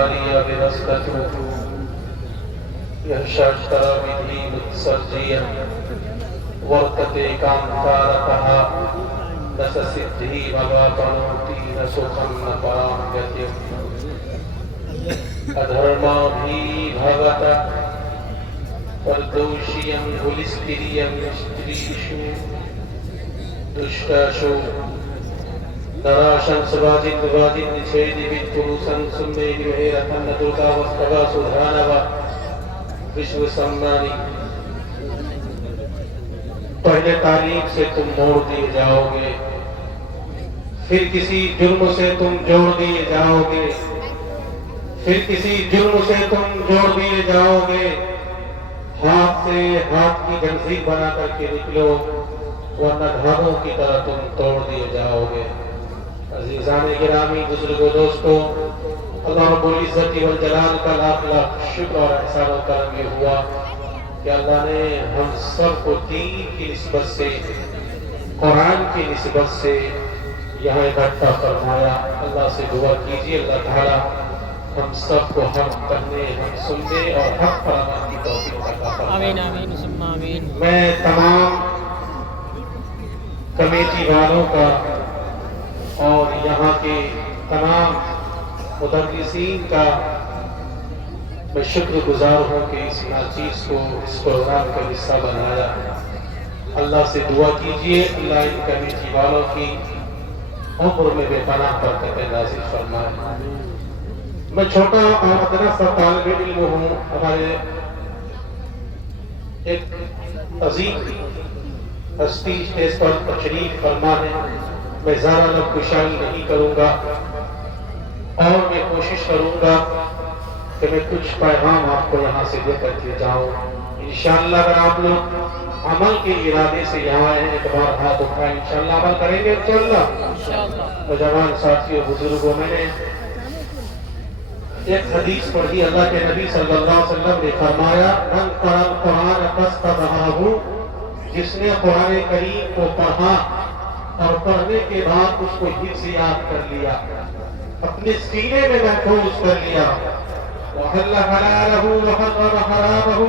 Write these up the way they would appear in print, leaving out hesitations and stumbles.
الباري برزقته يهشاشترى بدhi متسرجيا ورتتے کانتارتها نسسدھی مغاپنوتی نسخم نپام گتیم ادھرما بھی بھگتا پردوشیم گلستریم استریشو دشتاشو نراشن سواجن واجن نچھیدی بیتپروسن سمیدی وحیرتن ندرکا وستگا سدھانوا وشو سمانی پہلے تعلیم سے تم موڑ دیے جاؤ گے، پھر کسی جرم سے تم جوڑ دیے جاؤ گے، پھر کسی جرم سے تم جوڑ دیے جاؤ گے، ہاتھ سے ہاتھ کی جنزیر بنا کر کے نکلو ورنہ دھاگوں کی طرح تم توڑ دیے جاؤ گے۔ عزیزان گرامی، بزرگوں، دوستوں، اللہ رب العزت والجلال کا لاکھ لاکھ شکر اور احسان و کرم یہ ہوا کہ اللہ نے ہم سب کو دین کی نسبت سے، قرآن کی نسبت سے یہاں اکٹھا فرمایا۔ اللہ سے دعا کیجیے اللہ تعالی ہم سب کو حق پڑھنے، حق سننے اور حق پر عمل کی توفیق عطا فرمائے۔ آمین آمین ثم آمین۔ میں تمام کمیٹی والوں کا اور یہاں کے تمام مدرسین کا میں شکر گزار ہوں کہ اس چیز کو، اس پروگرام کا حصہ بنایا۔ اللہ سے دعا کیجیے اللہ ان کمیٹی والوں کی عمر میں بے پناہ برکتیں نازل فرمائے۔ میں چھوٹا اور ادنا سا طالب علم ہوں، ہمارے ایک عظیم ہستی اسٹیج پر تشریف فرما ہے، میں زیادہ لفظ گشائی نہیں کروں گا اور میں کوشش کروں گا کہ میں کچھ پیغام آپ کو یہاں سے دے کر کے جاؤں۔ انشاءاللہ اگر آپ لوگ عمل کے ارادے سے یہاں آئے ہیں، ایک بار ہاتھ اٹھائیں، انشاءاللہ عمل کریں گے انشاءاللہ۔ نوجوان ساتھیوں، بزرگوں، میں نے ایک حدیث پڑھی، اللہ کے نبی صلی اللہ علیہ وسلم نے فرمایا من قرأ القرآن فاستدعاه، جس نے قرآن کریم کو پڑھا اور پڑھنے کے بعد اس کو حفظ یاد کر لیا، اپنے سینے میں محفوظ کر لیا، وحل حلالہ وحرم حرامہ،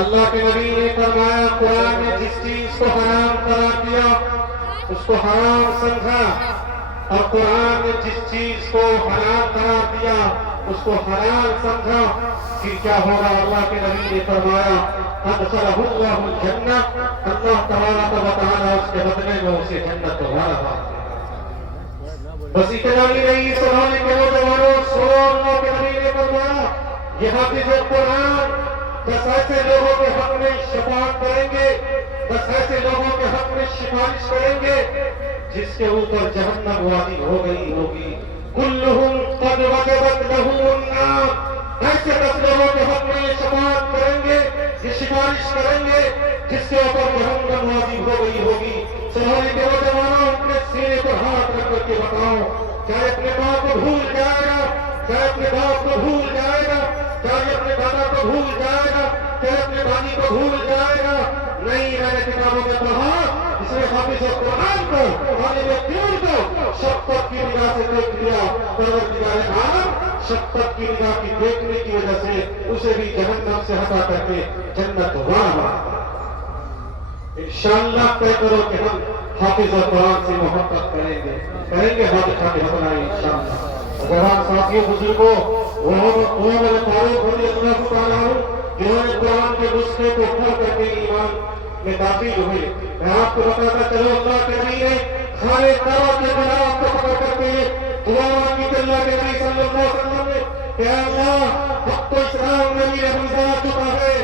اللہ کے نبی نے فرمایا قرآن نے جس چیز کو حرام قرار دیا اس کو حرام سمجھا، اور قرآن نے جس چیز کو حلال قرار دیا اس کو حلال سمجھا، پھر کیا ہوگا؟ اللہ کے نبی نے فرمایا ادخلہ اللہ الجنہ، اللہ تبارک و تعالی اس کے بدلے میں اسے جنت دلوانا۔ بس اتنا ہی نہیں، سنانے کے نوجوانوں، سنو، اللہ کے نبی نے فرمایا یہ حافظ قرآن 10 ایسے لوگوں کے حق میں شفاعت کریں گے، 10 ایسے لوگوں کے حق میں سفارش کریں گے جس کے اوپر جہنم وادی ہو گئی ہوگی، کلہم قد وجبت لہم النار، ایسے 10 لوگوں کے حق میں شفاعت کریں گے، یہ سفارش کریں گے جس کے اوپر جہنم وادی ہو گئی ہوگی۔ سنانے کے نوجوانوں، اپنے سینے پر ہاتھ رکھ کر کے بتاؤ، چاہے اپنے ماں کو بھول جائے گا، چاہے اپنے باپ کو بھول جائے گا، چاہے اپنے دادا کو بھول جائے گا، چاہے اپنے بھائی کو بھول جائے گا، نہیں، میں نے کتابوں میں پڑھا اس نے حافظ قرآن کو، عالم دین کو شفقت کی نگاہ سے دیکھ لیا، پروردگار عالم شفقت کی نگاہ کی دیکھنے کی وجہ سے اسے بھی جہنم سے ہٹا کر کے جنت والا۔ انشاءاللہ طے کرو کہ ہم حافظ قرآن سے محبت کریں گے، حافظ بنائیں انشاءاللہ۔ جوان ساتھیوں، بزرگوں، وہ میرے فاروق رضی اللہ تعالیٰ عنہ جنہوں نے قرآن کے نسخے کو پڑھ کر کے ایمان میں داخل ہوئے، میں آپ کو بتاتا چلو اللہ کے نبی نے خانے کعبہ کے بنا آپ کو پکڑ کر کے دعا مانگی کہ اللہ کے نبی صلی اللہ علیہ وسلم نے کہ اللہ حق تو اسلام میں بھی رمضان آ چکا ہے،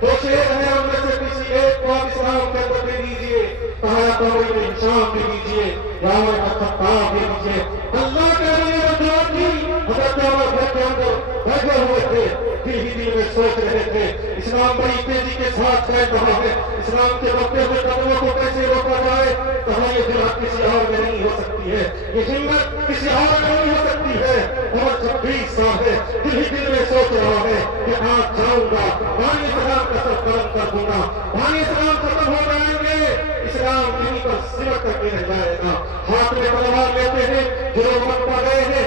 2 شہر ہیں ان میں سے کسی ایک کو آپ اسلام کے اندر دے دیجیے، کہا قبر میں انسان دے دیجیے، یا عمر کا خطاب دے دیجیے۔ اللہ کے نبی نے دعا کی، حضرت عمر گھر کے اندر بیٹھے ہوئے تھے، دل ہی دل میں سوچ رہے تھے اسلام بڑی تیزی کے ساتھ پھیل رہا ہے، اسلام کے بڑھتے ہوئے قدموں کو کیسے روکا جائے؟ کہا یہ جرأت کسی اور میں نہیں ہو سکتی ہے، یہ ہمت کسی اور میں نہیں ہو سکتی ہے۔ عمر 26 سال ہے، دل ہی دل میں سوچ رہا ہے کہ آج جاؤں گا، بانی اسلام کا سب قلم کر دوں گا، بانی اسلام ختم ہو جائیں گے، اسلام یہیں پر سمٹ کر کے رہ جائے گا۔ ہاتھ میں تلوار لیتے ہیں جو لوگ مکہ گئے ہیں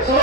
100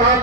4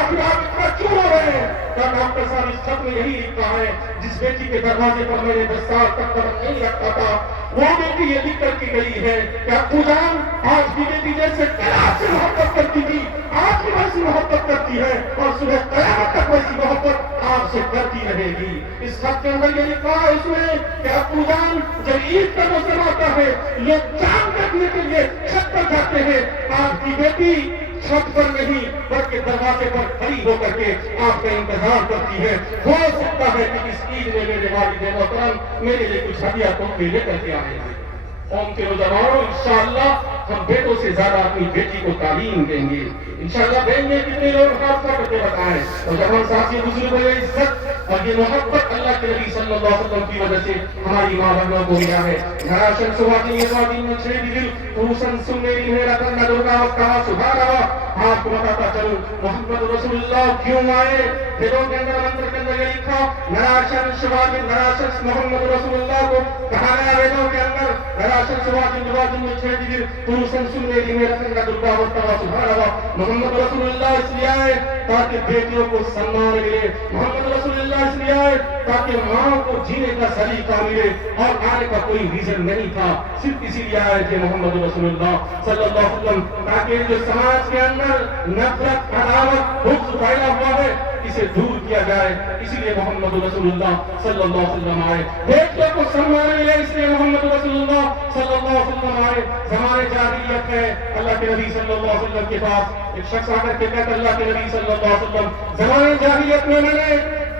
آخر آپ اتنا کیوں رو رہے ہیں؟ کہا ڈاکٹر صاحب اس خط میں یہی لکھا ہے جس بیٹی کے دروازے پر میں نے 10 سال تک قدم نہیں رکھا تھا وہ بیٹی یہ لکھ کر کے گئی ہے کہ ابو جان آج کی بیٹی جیسے قیامت سے محبت کرتی تھی آج بھی ویسی محبت کرتی ہے اور صبح قیامت تک ویسی محبت آپ سے کرتی رہے گی۔ اس خط کے اندر یہ لکھا ہے اس میں کہ ابو جان جب عید کا موسم آتا ہے لوگ چاند دیکھنے کے لیے چھت پر جاتے ہیں، آپ کی بیٹی چھت پر نہیں بلکہ دروازے پر کھڑی ہو کر کے آپ کا انتظار کرتی ہے۔ ہو سکتا ہے کہ اس عید میں میرے والدین محترم میرے لیے کچھ ہدیہ تحفے لے کر کے آئیں گے۔ قوم کے نوجوانوں انشاءاللہ ہم بیٹوں سے زیادہ اپنی بیٹی کو تعلیم دیں گے، انشاءاللہ دیں گے۔ کتنے لوگ حادثہ کر کے بتائیں نوجوان ساتھی بزرگوں یہ عزت اور یہ محبت اللہ کے نبی صلی اللہ علیہ وسلم کی وجہ سے ہماری ماں بہنوں کو ملا ہے۔ نراشن سواتی یہ سواتی میں چھے دل پروسن سنیری میرا کرنا درگا وقتہ سبحان اللہ۔ آپ کو بتاتا چلوں محمد رسول اللہ کیوں آئے؟ دلوں کے اندر منتر کے اندر یہ لکھا نراشن سواتی نراشن محمد رسول اللہ کو کہا گیا ویدوں کے اندر نراشن سواتی نواتی میں چھے دل پروسن سنیری میرا کرنا درگا وقتہ سبحان اللہ۔ محمد رسول اللہ اس لیے آئے تاکہ بیٹیوں کو سنمان ملے، محمد رسول اللہ اس لیے آئے تاکہ ماں کو جینے کا سلیقہ ملے، اور آنے کا کوئی ریزن نہیں تھا، صرف اسی لیے آئے تھے محمد رسول اللہ صلی اللہ علیہ وسلم تاکہ جو سماج کے اندر نفرت عداوت بغض پھیلا ہوا ہے اسے دور کیا جائے، اسی لیے محمد رسول اللہ صلی اللہ علیہ وسلم آئے۔ بیٹیوں کو سنمان ملے اس لیے محمد رسول اللہ صلی اللہ علیہ وسلم آئے۔ زمانے جاہلیت ہے اللہ کے نبی صلی اللہ علیہ وسلم کے پاس ایک شخص آ کر کے کہتا اللہ کے نبی صلی اللہ علیہ وسلم زمانے جاہلیت میں نے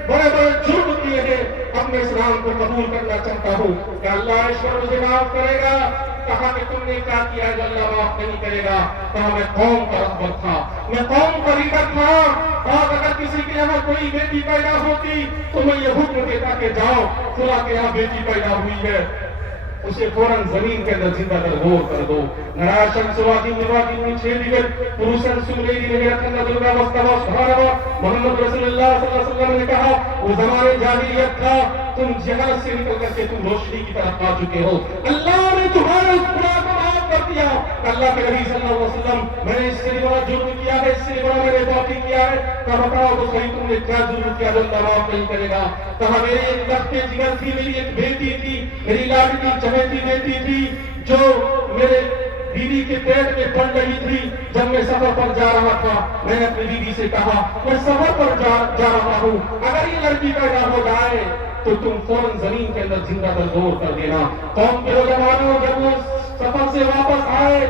بڑے بڑے جرم کیے ہیں، اب میں اسلام کو قبول کرنا چاہتا ہوں، کہ اللہ ایشور مجھے معاف کرے گا؟ کہا کہ تم نے کیا کیا ہے جو اللہ معاف نہیں کرے گا؟ کہا میں قوم کا رہبر تھا، میں قوم کا لیڈر تھا، اور اگر کسی کے یہاں کوئی بیٹی پیدا ہوتی تو میں یہ حکم دیتا کہ جاؤ فلاں کے یہاں بیٹی پیدا ہوئی ہے اسے فوراً زمین کے اندر زندہ درگور کر دو۔ نراشن سواتی نواتی میں چھے دیگر پروسن سنیری میں رکھنا درگا مستوى سبحان اللہ۔ محمد رسول اللہ صلی اللہ علیہ وسلم نے کہا وہ زمانے جاہلیت تھا، تم جہالت سے نکل کر کے تم روشنی کی طرف آ چکے ہو، اللہ نے تمہارے اس گناہ کو معاف کر دیا۔ اللہ کے نبی صلی اللہ علیہ وسلم میں نے اس سے بڑا جرم کیا ہے، اس سے بڑا میں نے باقی کیا ہے، کہا بتاؤ تو صحیح تم نے کیا جرم کیا جو اللہ معاف نہیں کرے گا؟ کہا میرے ایک لخت جگر تھی، میری ایک بیٹی تھی، میری لاڈلی چہیتی بیٹی تھی جو میرے بیوی کے پیٹ میں پڑ رہی تھی۔ جب میں سفر پر جا رہا تھا میں نے اپنی بیوی سے کہا میں سفر پر جا رہا ہوں، اگر یہ لڑکی پیدا ہو جائے تو تم فوراً زمین کے اندر زندہ درگور کر دینا۔ قوم کے نوجوانوں جب وہ سفر سے واپس آئے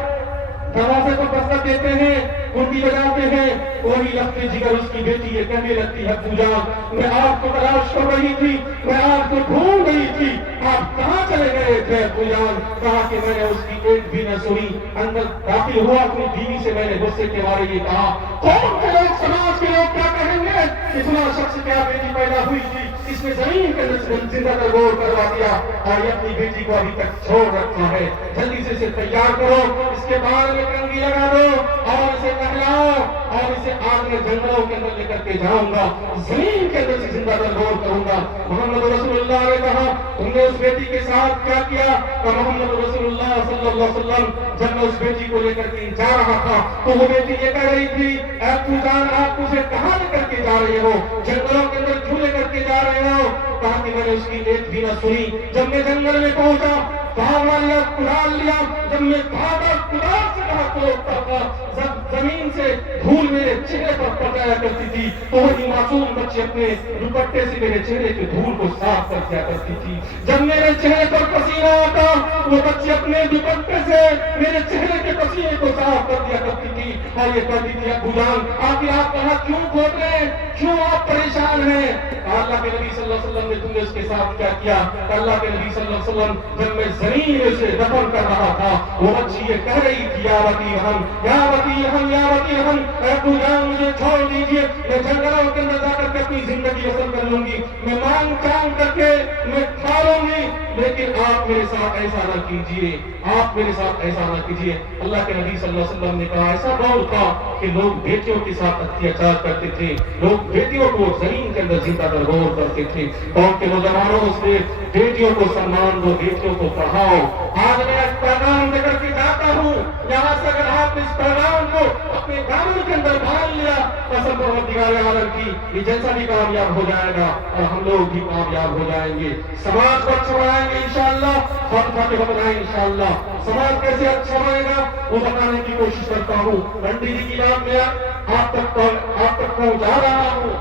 دروازے کو دستک دیتے ہیں، کنڈی بجاتے ہیں، وہی لخت جگر اس کی بیٹی یہ کہنے لگتی ہے ابو جان میں آپ کو تلاش کر رہی تھی، میں آپ کو ڈھونڈ رہی تھی، آپ کہاں چلے گئے تھے ابو جان؟ کہا کہ میں نے اس کی ایک بھی نہ سنی، اندر داخل ہوا اپنی بیوی سے میں نے غصے کے مارے یہ کہا قوم کے لوگ سماج کے لوگ کیا کہیں گے؟ اتنا شخص کیا بیٹی پیدا ہوئی تھی اس نے زمین کے اندر زندہ درگور کروا دیا اور یہ اپنی بیٹی کو ابھی تک چھوڑ رکھا ہے، جلدی سے اسے تیار کرو، اس کے بال میں کنگھی لگا دو اور اسے نہلاؤ اور اسے آگ میں جنگلوں کے اندر لے کر کے جاؤں گا، زمین کے اندر سے زندہ درگور کروں گا۔ محمد رسول اللہ نے کہا تم نے اس بیٹی کے ساتھ کیا کیا؟ کہ محمد رسول اللہ صلی اللہ علیہ وسلم جب میں اس بیٹی کو لے کر کے جا رہا تھا تو وہ بیٹی یہ کہہ رہی تھی اے ابو جان آپ مجھے کہاں لے کر کے جا رہے ہو؟ جنگلوں کے اندر کیوں لے کر کے جا رہے ہو؟ کہا کہ میں نے اس کی ایک بھی نہ سنی، جب میں جنگل میں پہنچا کدال لیا، جب میں بھاگا کدال سے کہا توڑتا تھا، جب زمین سے دھول میرے چہرے پر پڑایا کرتی تھی تو وہی معصوم بچی اپنے دوپٹے سے میرے چہرے کے دھول کو صاف کر دیا کرتی تھی، جب میرے چہرے پر پسینہ آتا وہ بچی اپنے دوپٹے سے میرے چہرے کے پسینے کو صاف کر دیا کرتی تھی اور یہ کہتی تھی ابو جان آخر آپ کہاں کیوں کھود رہے ہیں، کیوں آپ پریشان ہیں؟ اللہ کے نبی صلی اللہ علیہ وسلم نے تم نے اس کے ساتھ کیا کیا؟ اللہ کے نبی صلی اللہ علیہ وسلم جب میں زمین میں سے دفن کر رہا تھا وہ بچی یہ کہہ رہی تھی یا وتی ہم یا وتی ہم یا وتی ہم، ابو جان مجھے چھوڑ دیجیے، میں جنگلوں کے اندر جا کر کے اپنی زندگی بسر کر لوں گی، میں مانگ چانگ کر کے میں کھا لوں گی، لیکن آپ میرے ساتھ ایسا نہ کیجیے، آپ میرے ساتھ ایسا نہ کیجیے۔ اللہ کے نبی صلی اللہ علیہ وسلم نے کہا ایسا دور تھا کہ لوگ بیٹیوں کے ساتھ اتیاچار کرتے تھے، لوگ بیٹیوں کو زمین کے اندر زندہ درگور کرتے تھے۔ قوم کے نوجوانوں سے بیٹیوں کو سنمان دو، بیٹیوں کو پڑھاؤ۔ آج میں ایک پیغام دے کر کے جاتا ہوں یہاں سے اگر آپ اس پیغام کو اپنے دامن کے اندر باندھ لیا قسم پروردگار عالم کی یہ جیسا بھی کامیاب ہو جائے گا اور ہم لوگ بھی کامیاب ہو جائیں گے. سماج کو اچھا بنائیں گے انشاءاللہ. فاتحہ بنائیں انشاءاللہ. سماج کیسے اچھا بنے گا وہ بتانے کی کوشش کرتا ہوں. پنڈت جی کی بات میں آپ تک پہنچا رہا ہوں.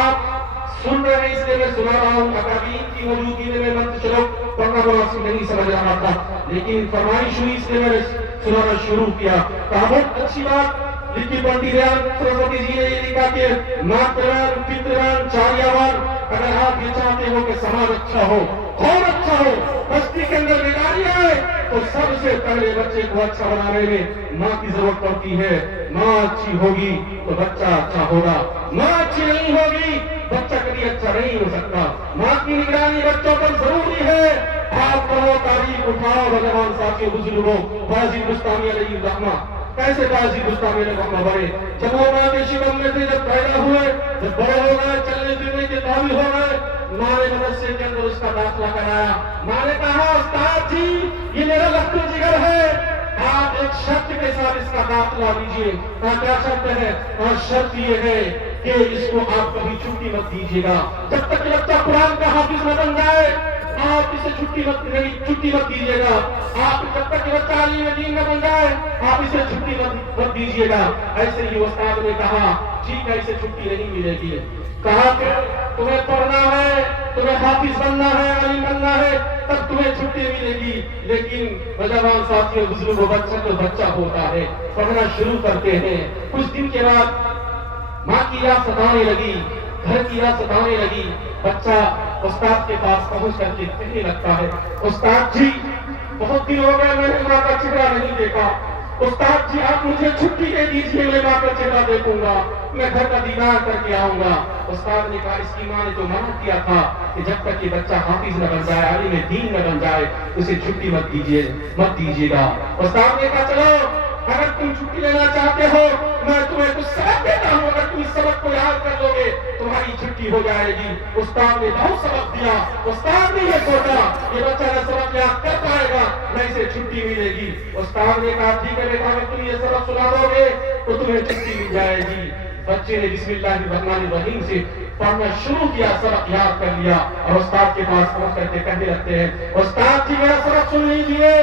آپ سن رہے ہیں اس لیے میں سنا رہا ہوں. اکابرین کی موجودگی میں منت چلو پڑھنا مناسب نہیں سمجھ رہا تھا لیکن فرمائش ہوئی اس لیے میں نے سنانا شروع کیا. بہت اچھی بات لکھی پنڈت سرسوتی جی نے یہ لکھا کہ ماتران پتران چاریاوان اگر آپ یہ چاہتے ہو کہ سماج اچھا ہو اور اچھا ہو بستی کے اندر بیداری آئے تو سب سے پہلے بچے کو اچھا بنانے میں ماں کی ضرورت پڑتی ہے. ماں اچھی ہوگی تو بچہ اچھا ہوگا. ماں اچھی نہیں ہوگی بچہ کبھی اچھا نہیں ہو سکتا. ماں کی نگرانی بچوں پر ضروری ہے. آپ پڑھو تاریخ اٹھاؤ نوجوان ساتھیوں بزرگوں. باجی بستانی علیہ الرحمہ کیسے باجی بستانی علیہ الرحمہ بڑے جب وہ ماں کے شکم میں تھے جب پیدا ہوئے جب بڑے ہو گئے چلنے پھرنے کے قابل ہو گئے ماں نے مدرسے کے اندر اس کا داخلہ کرایا. ماں نے کہا استاد جی یہ میرا لخت جگر ہے آپ ایک شرط کے ساتھ اس کا داخلہ لیجیے. کیا شرط ہے؟ اور شرط یہ ہے کہ اس کو آپ کبھی چھٹی مت دیجیے گا جب تک کہ بچہ قرآن کا حافظ نہ بن جائے. آپ اسے چھٹی مت دیجیے گا. آپ جب تک کہ بچہ عالم دین نہ بن جائے آپ اسے چھٹی مت دیجیے گا. ایسے ہی استاد نے کہا ٹھیک ہے اسے چھٹی نہیں ملے گی. کہا کہ تمہیں پڑھنا ہے تمہیں حافظ بننا ہے عالم بننا ہے تب تمہیں چھٹی ملے گی. لیکن نوجوان ساتھیوں بزرگوں بچہ تو بچہ ہوتا ہے پڑھنا شروع کرتے ہیں. کچھ دن کے بعد ماں کی یاد ستانے لگی گھر کی یاد ستانے لگی. بچہ استاد کے پاس پہنچ کر کے کہنے لگتا ہے استاد جی بہت دن ہو گئے میں نے ماں کا چہرہ نہیں دیکھا. استاد جی آپ مجھے چھٹی دے دیجیے میں ماں کا چہرہ دیکھوں گا میں گھر کا دیدار کر کے آؤں گا. استاد نے کہا اس کی ماں نے تو منع کیا تھا کہ جب تک یہ بچہ حافظ نہ بن جائے عالم دین نہ بن جائے اسے چھٹی مت دیجیے گا. استاد نے کہا چلو اگر تم چھٹی لینا چاہتے ہو میں تمہیں کچھ سبق دیتا ہوں اگر تم اس سبق کو یاد کر لو گے تمہاری چھٹی ہو جائے گی. استاد نے بہت سبق دیا. استاد نے یہ سوچا یہ بچہ اگر سبق یاد کر پائے گا میں اسے چھٹی ملے گی. استاد نے کہا ٹھیک ہے بیٹا اگر تم یہ سبق سنا دو گے تو تمہیں چھٹی مل جائے گی. بچے نے بسم اللہ الرحمن الرحیم سے پڑھنا شروع کیا سبق یاد کر لیا اور استاد کے پاس پہنچ کر کے کہنے لگتے ہیں استاد جی میرا سبق سن لیجیے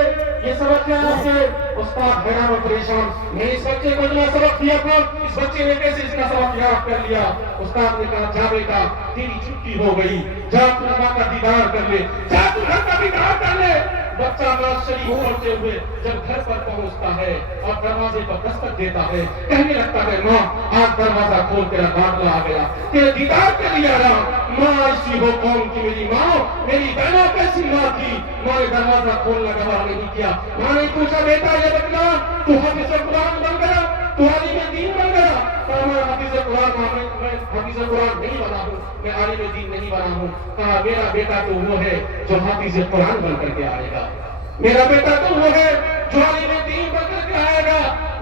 یہ سبق کیا ہے. استاد حیران اور پریشان میں اس بچے کو اتنا سبق دیا تھا اس بچے نے کیسے اس کا سبق یاد کر لیا. استاد نے کہا جا بیٹا تیری چھٹی ہو گئی جا تو ماں کا دیدار کر لے جا تو گھر کا دیدار کر لے. بچہ نماز شریف پڑھتے ہوئے جب گھر پر پہنچتا ہے اور دروازے پر دستک دیتا ہے کہنے لگتا ہے ماں آج دروازہ کھول تیرا داخلہ آ گیا تیرے دیدار کے لیے آیا. ماں ایسی ہو قوم کی میری ماں میری بہنوں کیسی ماں تھی. ماں نے دروازہ کھولنا گوارا نہیں کیا. ماں نے پوچھا بیٹا یہ بتلا تو حافظ قرآن بن گیا تو عالم دین بن گیا. میں حافظ قرآن نہیں بنا ہوں میں عالم دین نہیں بنا ہوں. کہا میرا بیٹا تو وہ ہے جو حافظ قرآن بن کر کے آئے گا. میرا بیٹا تو وہ ہے جو عالم دین بن کر کے آئے گا.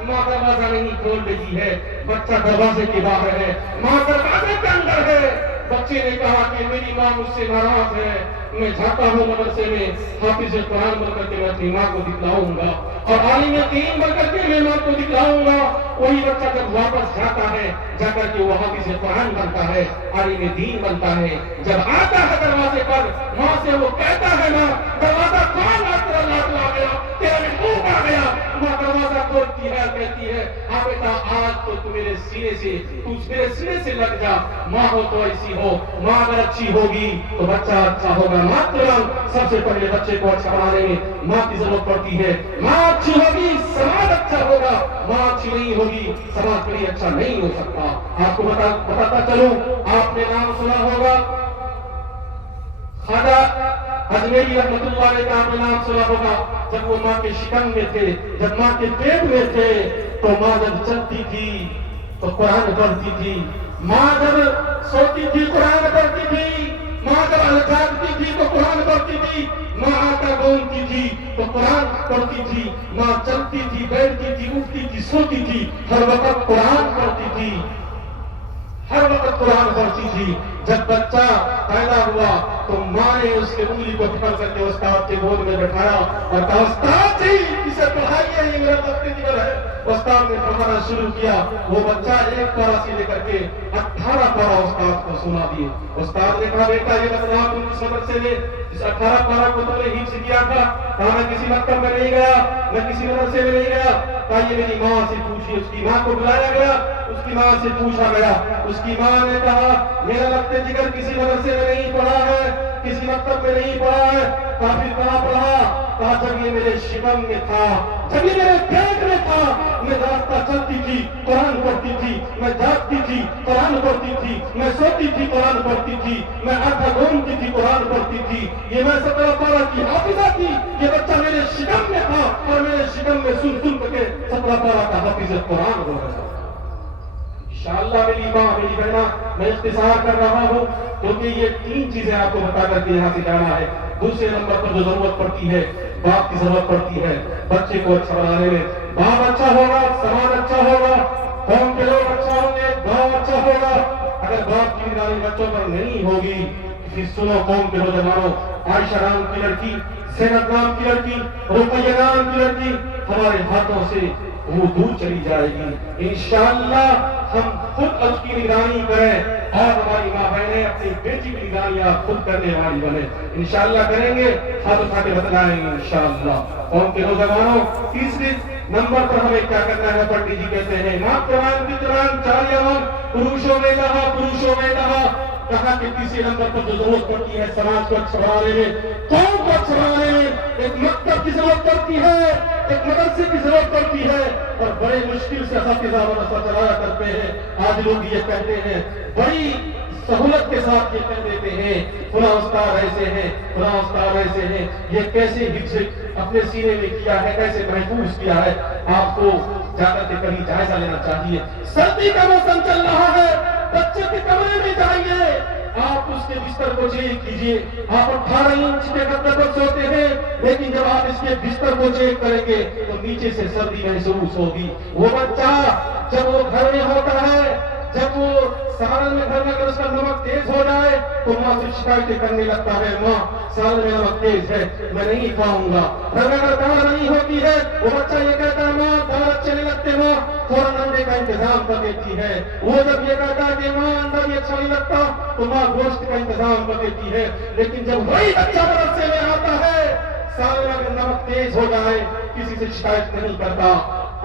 ماں دروازہ نہیں کھول رہی ہے بچہ دروازے کے باہر ہے ماں دروازے کے اندر ہے. بچے نے کہا کہ میری ماں مجھ سے ناراض ہے میں جاتا ہوں مدرسے میں حافظ قرآن بن کر کے میں اپنی ماں کو دکھلاؤں گا اور عالم دین بن کر کے میں ماں کو دکھلاؤں گا. وہی بچہ جب واپس جاتا ہے جا کر کے وہ حافظ قرآن بنتا ہے عالم دین بنتا ہے. جب آتا ہے دروازے پر ماں سے وہ کہتا ہے ماں دروازہ کھول تیرا لاڈلا آ گیا تیرا محبوب آ گیا. ماں دروازہ کھولتی ہے کہتی ہے ہاں بیٹا آج تو میرے سینے سے لگ جا. ماں ہو تو ایسی ہو ماں اگر اچھی ہوگی تو بچہ اچھا ہوگا. سب سے پہلے بچے کو اچھا بنانے میں ماں کی ضرورت پڑتی ہے. ماں اچھی ہوگی سماج اچھا ہوگا. ماں اچھی نہیں ہوگی سماج کبھی اچھا نہیں ہو سکتا. آپ کو بتاتا چلوں آپ نے نام سنا ہوگا خواجہ اجمیری رحمۃ اللہ علیہ کا آپ نے نام سنا ہوگا. جب وہ ماں کے شکم میں تھے جب ماں کے پیٹ میں تھے تو ماں جب چلتی تھی تو قرآن پڑھتی تھی. ماں جب سوتی تھی قرآن پڑھتی تھی. ماں جب جاگتی تھی تو قرآن پڑھتی تھی. ماں آٹا گوندتی تھی تو قرآن پڑھتی تھی. ماں چلتی تھی بیٹھتی تھی اٹھتی تھی سوتی تھی ہر وقت قرآن پڑھتی تھی ہر وقت قرآن پڑھتی تھی. جب بچہ پیدا ہوا تو ماں نے اس کے انگلی کو پکڑ کر کے استاد کے گود میں بٹھایا اور کہا استاد جی اسے پڑھائیے، یہ میرا لقب جگر ہے۔ استاد نے پڑھانا شروع کیا، وہ بچہ ایک پارہ سے لے کر کے 18 پارہ استاد کو سنا دیے۔ استاد نے کہا بیٹا یہ بتلا تم کس مدرسے میں اس 18 پارہ کو تم نے حفظ کیا تھا؟ کہا میں کسی مکتب میں نہیں گیا، میں کسی مدرسے میں نہیں گیا۔ کہا یہ میری ماں سے پوچھیے۔ اس کی ماں کو بلایا گیا، اس کی ماں سے پوچھا گیا۔ اس کی ماں نے کہا میرا لقب جگر کسی مدرسے میں نہیں پڑھا ہے، کسی مکتب میں نہیں پڑھا ہے۔ کہا پھر کہاں پڑھا؟ کہا جب یہ میرے شکم میں تھا، جب یہ میرے پیٹ میں تھا، میں راستہ چلتی تھی قرآن پڑھتی تھی، میں جاگتی تھی قرآن پڑھتی تھی، میں سوتی تھی قرآن پڑھتی تھی، میں آٹا گھومتی تھی قرآن پڑھتی تھی۔ یہ میں 17 پارہ کی حافظہ تھی۔ یہ بچہ میرے شکم میں تھا اور میرے شکم میں سن سن کے 17 پارہ کا حافظ قرآن ہو رہا۔ انشاءاللہ میری ماں میری بہنا میں اختصار کر رہا ہوں کیونکہ یہ 3 چیزیں آپ کو بتا کر کے یہاں سے جانا ہے۔ دوسرے نمبر پر جو ضرورت پڑتی ہے باپ کی ضرورت پڑتی ہے بچے کو اچھا بنانے میں۔ باپ اچھا ہوگا سماج اچھا ہوگا، قوم کے لوگ اچھا ہوں گے، گاؤں اچھا ہوگا۔ اگر باپ کی نگرانی بچوں پر نہیں ہوگی پھر سنو قوم کے نوجوانوں، عائشہ نام کی لڑکی، زینب نام کی لڑکی، رقیہ نام کی لڑکی ہمارے ہاتھوں سے وہ دور چلی جائے گی۔ انشاءاللہ ہم خود اس کی نگرانی کریں اور ہماری ماں بہنیں اپنی بیٹی کی نگرانی خود کرنے والی بنے۔ انشاءاللہ کریں گے، ہاتھ اٹھا کے بتلائیں گے انشاءاللہ۔ قوم کے نوجوانوں، تیسرے نمبر پر ہمیں کیا کرنا ہے؟ پنڈت جی کہتے ہیں ماں قرآن کی قرآن چاریام پروشوں میں رہا کہا کہ تیسرے نمبر پر جو ضرورت پڑتی ہے سماج کو اچھا بنانے میں، قوم کو اچھا بنانے میں، ایک مکتب کی ضرورت پڑتی ہے، ایک مدرسے کی ضرورت پڑتی ہے۔ اور بڑے مشکل سے اساتذہ مدرسہ چلایا کرتے ہیں۔ آج لوگ یہ کہتے ہیں بڑی سہولت کے ساتھ یہ کہہ دیتے ہیں فلاں استاد ایسے ہیں، فلاں استاد ایسے ہیں۔ یہ کیسے حفظ اپنے سینے میں کیا ہے، کیسے محفوظ کیا ہے؟ آپ کو جا کر کے کبھی جائزہ لینا چاہیے۔ سردی کا موسم چل رہا ہے، بچے کے کمرے میں جائیے، آپ اس کے بستر کو چیک کیجیے۔ آپ 18 انچ کے گدے پر سوتے ہیں لیکن جب آپ اس کے بستر کو چیک کریں گے تو نیچے سے سردی محسوس ہوگی۔ وہ بچہ جب وہ گھر میں ہوتا ہے، جب وہ سالن میں گھر میں اگر اس کا نمک تیز ہو جائے تو ماں سے شکایتیں کرنے لگتا ہے، ماں سالن میں نمک تیز ہے میں نہیں کھاؤں گا۔ گھر میں اگر دال نہیں ہوتی ہے وہ بچہ یہ کہتا ہے ماں دال اچھے نہیں لگتے، ماں فوراً انڈے کا انتظام کر دیتی ہے۔ وہ جب یہ کہتا ہے کہ ماں انڈا بھی اچھا نہیں لگتا تو ماں گوشت کا انتظام کر دیتی ہے۔ لیکن جب وہی بچہ مدرسے میں آتا ہے، سالن میں اگر نمک تیز ہو جائے کسی سے شکایت نہیں کرتا،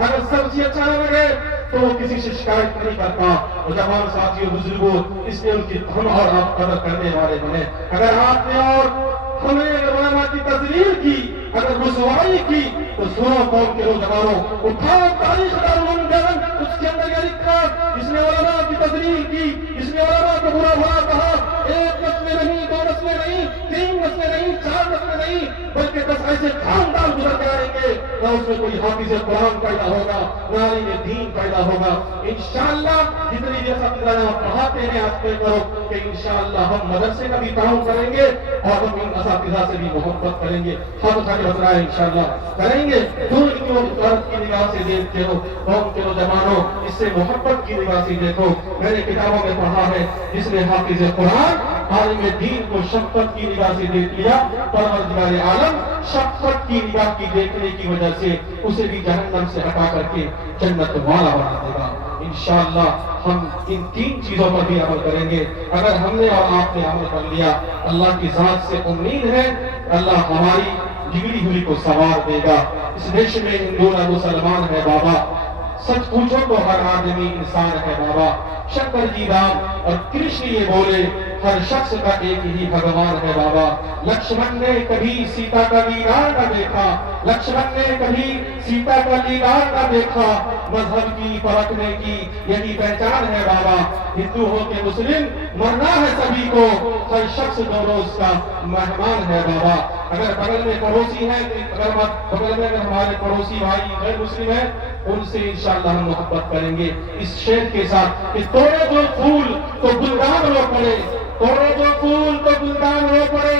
اگر سبزی اچھا نہ لگے تو وہ کسی سے شکایت نہیں کرتا۔ اور جوان ساتھیوں بزرگوں، اس لیے ان کی ہم اور آپ قدر کرنے والے بنے۔ اگر آپ نے اور ہم نے علماء کی تذلیل کی، اگر رسوائی کی تو سنو قوم کے نوجوانوں، اٹھاؤ تاریخ دارالعلوم دیوبند، اس کے اندر یہ لکھا جس نے علماء کی تذلیل کی، جس نے علماء کو برا بھلا کہا، ایک مسئلے نہیں، 2 مسئلے نہیں، 3 مسئلے نہیں، 4 مسئلے نہیں، بلکہ 10 ایسے خاندان گزر جائیں گے نہ اس میں کوئی حافظ قرآن پیدا ہوگا نہ عالم دین پیدا ہوگا۔ انشاءاللہ جتنی بھی اساتذہ آپ پڑھاتے ہیں آپ طے کرو کہ انشاءاللہ ہم مدرسے کا بھی تعاون کریں گے اور ہم ان اساتذہ سے بھی محبت کریں گے۔ ہاتھ اٹھا کے بتائیں انشاءاللہ کریں گے۔ دور کی عورت کی نگاہ سے دیکھتے ہو، قوم کے نوجوانوں اس سے محبت کی نگاہ سے دیکھو۔ میں نے کتابوں میں پڑھا ہے جس نے حافظ قرآن عالم دین کو شفقت کی نگاہ سے دیکھ لیا، پروردگار عالم شفقت کی نگاہ کی دیکھنے کی وجہ سے اسے بھی جہنم سے ہٹا کر کے جنت والا بنا دے گا۔ انشاءاللہ ہم ان 3 چیزوں پر بھی عمل کریں گے۔ اگر ہم نے اور آپ نے عمل کر لیا، اللہ کی ذات سے امید ہے اللہ ہماری بگڑی ہوئی کو سنوار دے گا۔ اس دیش میں ہندو نہ مسلمان ہے بابا، سچ پوچھو تو ہر آدمی انسان ہے بابا۔ شنکر جی رام اور کرشن یہ بولے ہر شخص کا ایک ہی بھگوان ہے بابا۔ لکشمن نے کبھی سیتا کا دیدار نہ دیکھا، لکشمن نے کبھی سیتا کا دیدار نہ دیکھا، مذہب کی پرکھنے کی یہی پہچان ہے بابا۔ ہندو ہو کے مسلم مرنا ہے سبھی کو، ہر شخص 2 روز کا مہمان ہے بابا۔ اگر بغل میں پڑوسی ہیں، اگر بغل میں ہمارے پڑوسی بھائی غیر مسلم ہیں ان سے انشاءاللہ ہم محبت کریں گے اس شعر کے ساتھ کہ توڑے جو پھول تو گلدان رو پڑے، توڑے جو پھول تو گلدان رو پڑے،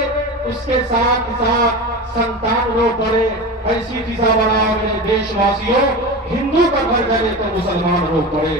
اس کے ساتھ ساتھ سنتان رو پڑے۔ ایسی فضا بناؤ میرے دیش واسیوں، ہندو کا گھر جلے تو مسلمان رو پڑے۔